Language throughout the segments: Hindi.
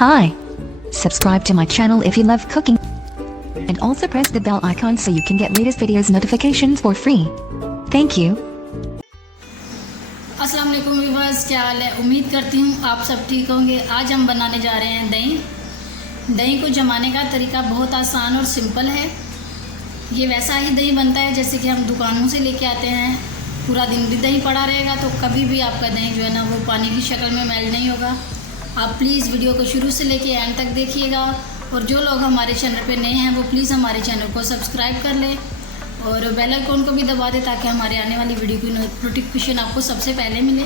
Hi. Subscribe to my channel if you love cooking. And also press the bell icon so you can get latest videos notifications for free. Thank you. अस्सलाम वालेकुम व्यूअर्स, क्या हाल है। उम्मीद करती हूँ आप सब ठीक होंगे। आज हम बनाने जा रहे हैं दही। दही को जमाने का तरीका बहुत आसान और सिंपल है। ये वैसा ही दही बनता है जैसे कि हम दुकानों से लेके आते हैं। पूरा दिन भी दही पड़ा रहेगा तो कभी भी आपका दही जो है ना वो पानी की शक्ल में मेल्ट नहीं होगा। आप प्लीज़ वीडियो को शुरू से लेके एंड तक देखिएगा। और जो लोग हमारे चैनल पे नए हैं वो प्लीज़ हमारे चैनल को सब्सक्राइब कर लें और बेल आइकन को भी दबा दें ताकि हमारे आने वाली वीडियो की नोटिफिकेशन आपको सबसे पहले मिले।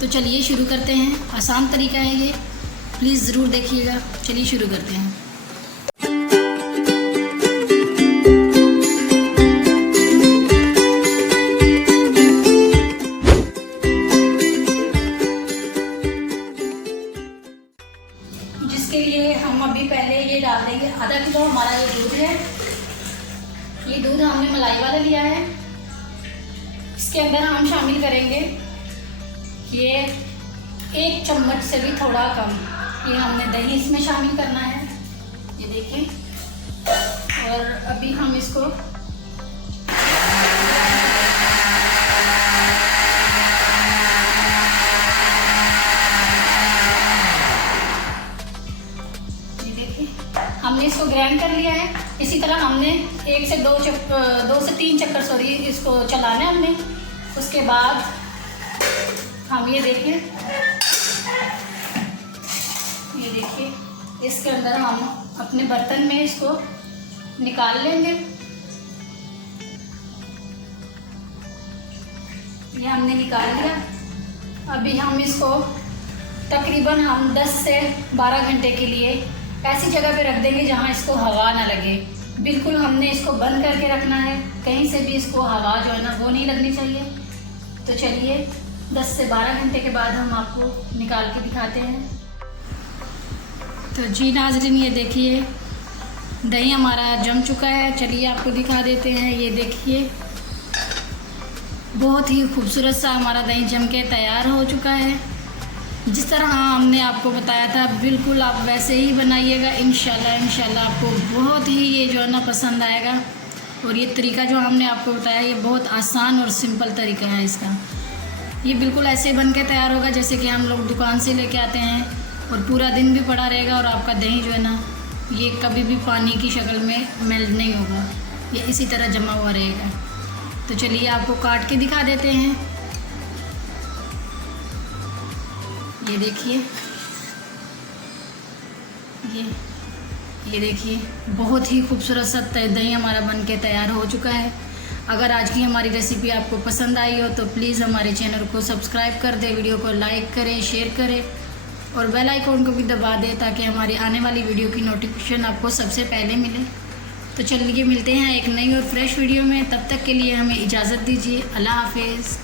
तो चलिए शुरू करते हैं। आसान तरीका है ये, प्लीज़ ज़रूर देखिएगा। चलिए शुरू करते हैं। जिसके लिए हम अभी पहले ये डाल देंगे आधा किलो हमारा ये दूध है। ये दूध हमने मलाई वाला लिया है। इसके अंदर हम शामिल करेंगे ये 1 चम्मच से भी थोड़ा कम ये हमने दही इसमें शामिल करना है। ये देखें। और अभी हम इसको हमने इसको ग्राइंड कर लिया है। इसी तरह हमने 1 से 2 से 3 चक्कर इसको चलाना है हमने। उसके बाद हम ये देखिए इसके अंदर हम अपने बर्तन में इसको निकाल लेंगे। ये हमने निकाल लिया। अभी हम इसको तकरीबन हम 10 से 12 घंटे के लिए ऐसी जगह पे रख देंगे जहाँ इसको हवा ना लगे। बिल्कुल हमने इसको बंद करके रखना है, कहीं से भी इसको हवा जो है ना वो नहीं लगनी चाहिए। तो चलिए 10 से 12 घंटे के बाद हम आपको निकाल के दिखाते हैं। तो जी नाज़रीन, ये देखिए दही हमारा जम चुका है। चलिए आपको दिखा देते हैं। ये देखिए बहुत ही खूबसूरत सा हमारा दही जम के तैयार हो चुका है। जिस तरह हमने आपको बताया था बिल्कुल आप वैसे ही बनाइएगा। इंशाल्लाह आपको बहुत ही ये जो है ना पसंद आएगा। और ये तरीका जो हमने आपको बताया ये बहुत आसान और सिंपल तरीका है इसका। ये बिल्कुल ऐसे बन के तैयार होगा जैसे कि हम लोग दुकान से लेके आते हैं। और पूरा दिन भी पड़ा रहेगा और आपका दही जो है ना ये कभी भी पानी की शक्ल में मेल्ट नहीं होगा। ये इसी तरह जमा हुआ रहेगा। तो चलिए आपको काट के दिखा देते हैं। ये देखिए ये देखिए बहुत ही खूबसूरत सा दही हमारा बन के तैयार हो चुका है। अगर आज की हमारी रेसिपी आपको पसंद आई हो तो प्लीज़ हमारे चैनल को सब्सक्राइब कर दें, वीडियो को लाइक करें, शेयर करें और बेल आइकन को भी दबा दें ताकि हमारी आने वाली वीडियो की नोटिफिकेशन आपको सबसे पहले मिले। तो चलिए मिलते हैं एक नई और फ्रेश वीडियो में। तब तक के लिए हमें इजाज़त दीजिए। अल्लाह हाफिज़।